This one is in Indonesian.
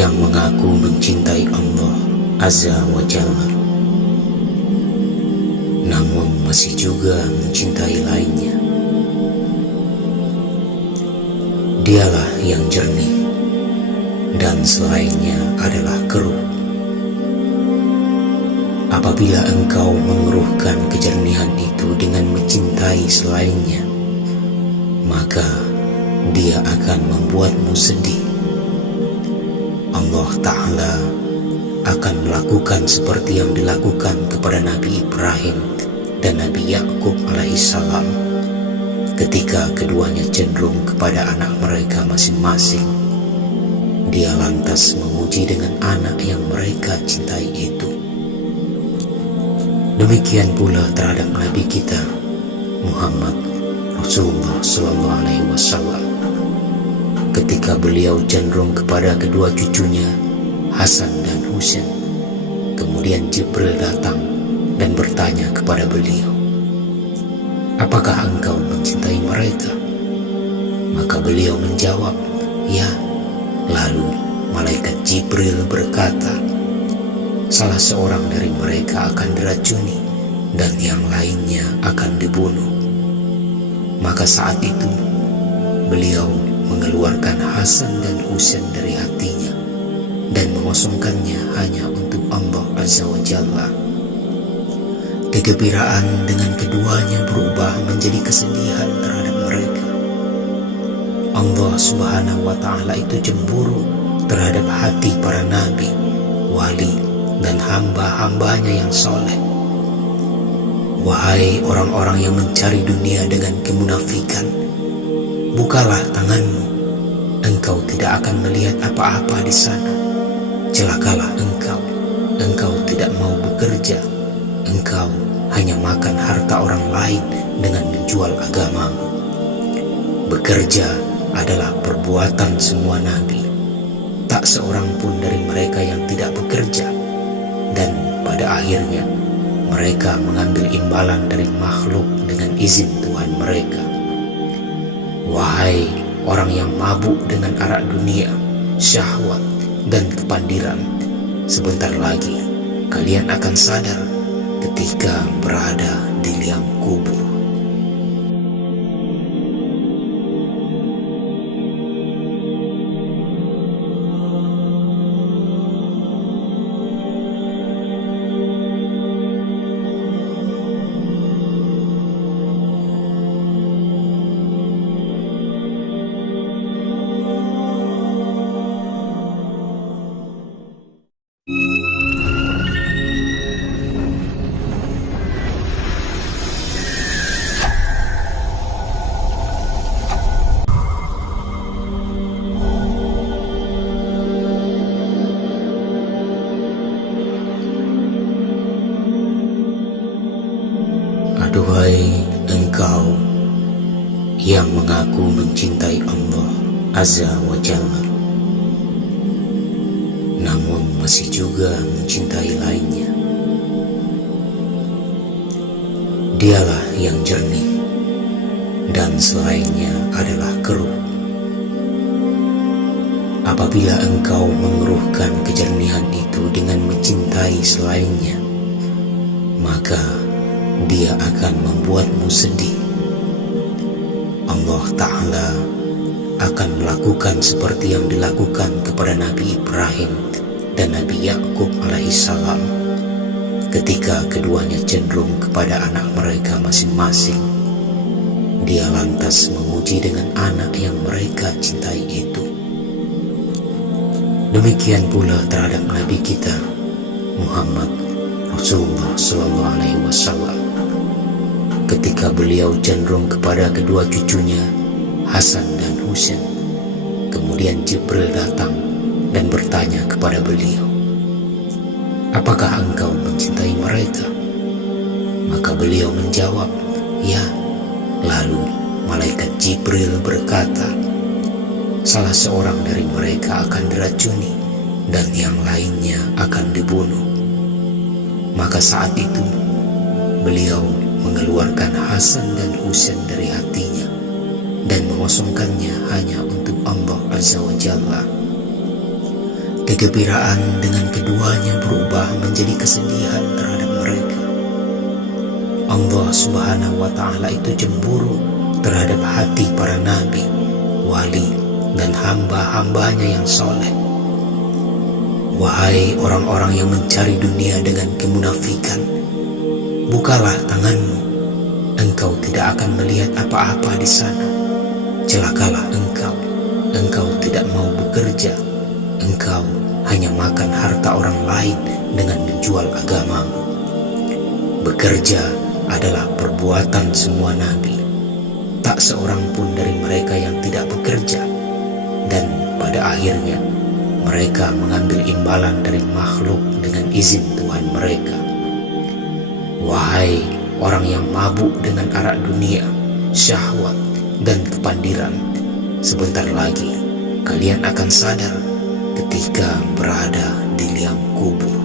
yang mengaku mencintai Allah Azza wa Jalla, namun masih juga mencintai lainnya. Dialah yang jernih, dan selainnya adalah keruh. Apabila engkau mengeruhkan kejernihan itu dengan mencintai selainnya, maka dia akan membuatmu sedih. Allah Ta'ala akan melakukan seperti yang dilakukan kepada Nabi Ibrahim dan Nabi Yakub alaihissalam ketika keduanya cenderung kepada anak mereka masing-masing. Dia lantas memuji dengan anak yang mereka cintai itu. Demikian pula terhadap Nabi kita Muhammad Rasulullah SAW ketika beliau cenderung kepada kedua cucunya Hasan dan Husain. Kemudian Jibril datang dan bertanya kepada beliau, "Apakah engkau mencintai mereka?" Maka beliau menjawab, "Ya." Lalu malaikat Jibril berkata, "Salah seorang dari mereka akan diracuni dan yang lainnya akan dibunuh." Maka saat itu beliau mengeluarkan Hasan dan Husain dari hatinya dan mengosongkannya hanya untuk Allah Azza wa Jalla. Kegembiraan dengan keduanya berubah menjadi kesedihan terhadap mereka. Allah Subhanahu wa Ta'ala itu cemburu terhadap hati para nabi, wali, dan hamba-hambanya yang soleh. Wahai orang-orang yang mencari dunia dengan kemunafikan, bukalah tanganmu, engkau tidak akan melihat apa-apa di sana. Celakalah engkau tidak mau bekerja, engkau hanya makan harta orang lain dengan menjual agamamu. Bekerja adalah perbuatan semua nabi, tak seorang pun dari mereka yang tidak bekerja, dan pada akhirnya mereka mengambil imbalan dari makhluk dengan izin Tuhan mereka. Wahai orang yang mabuk dengan arak dunia, syahwat, dan kepandiran, sebentar lagi kalian akan sadar ketika berada di liang kubur. Aduhai engkau yang mengaku mencintai Allah Azza wa Jalla, namun masih juga mencintai lainnya. Dialah yang jernih, dan selainnya adalah keruh. Apabila engkau mengeruhkan kejernihan itu dengan mencintai selainnya, maka dia akan membuatmu sedih. Allah Ta'ala akan melakukan seperti yang dilakukan kepada Nabi Ibrahim dan Nabi Yakub alaihissalam ketika keduanya cenderung kepada anak mereka masing-masing. Dia lantas memuji dengan anak yang mereka cintai itu. Demikian pula terhadap Nabi kita Muhammad Rasulullah SAW ketika beliau cenderung kepada kedua cucunya Hasan dan Husain. Kemudian Jibril datang dan bertanya kepada beliau, "Apakah engkau mencintai mereka?" Maka beliau menjawab, "Ya." Lalu malaikat Jibril berkata, "Salah seorang dari mereka akan diracuni dan yang lainnya akan dibunuh." Maka saat itu beliau mengeluarkan Hasan dan Husain dari hatinya dan mengosongkannya hanya untuk Allah Azza wa Jalla. Kegembiraan dengan keduanya berubah menjadi kesedihan terhadap mereka. Allah Subhanahu wa Ta'ala itu cemburu terhadap hati para nabi, wali, dan hamba-hambanya yang soleh. Wahai orang-orang yang mencari dunia dengan kemunafikan, bukalah tanganmu, engkau tidak akan melihat apa-apa di sana. Celakalah engkau tidak mau bekerja, engkau hanya makan harta orang lain dengan menjual agamamu. Bekerja adalah perbuatan semua nabi, tak seorang pun dari mereka yang tidak bekerja, dan pada akhirnya mereka mengambil imbalan dari makhluk dengan izin Tuhan mereka. Wahai orang yang mabuk dengan arak dunia, syahwat, dan kepandiran, sebentar lagi kalian akan sadar ketika berada di liang kubur.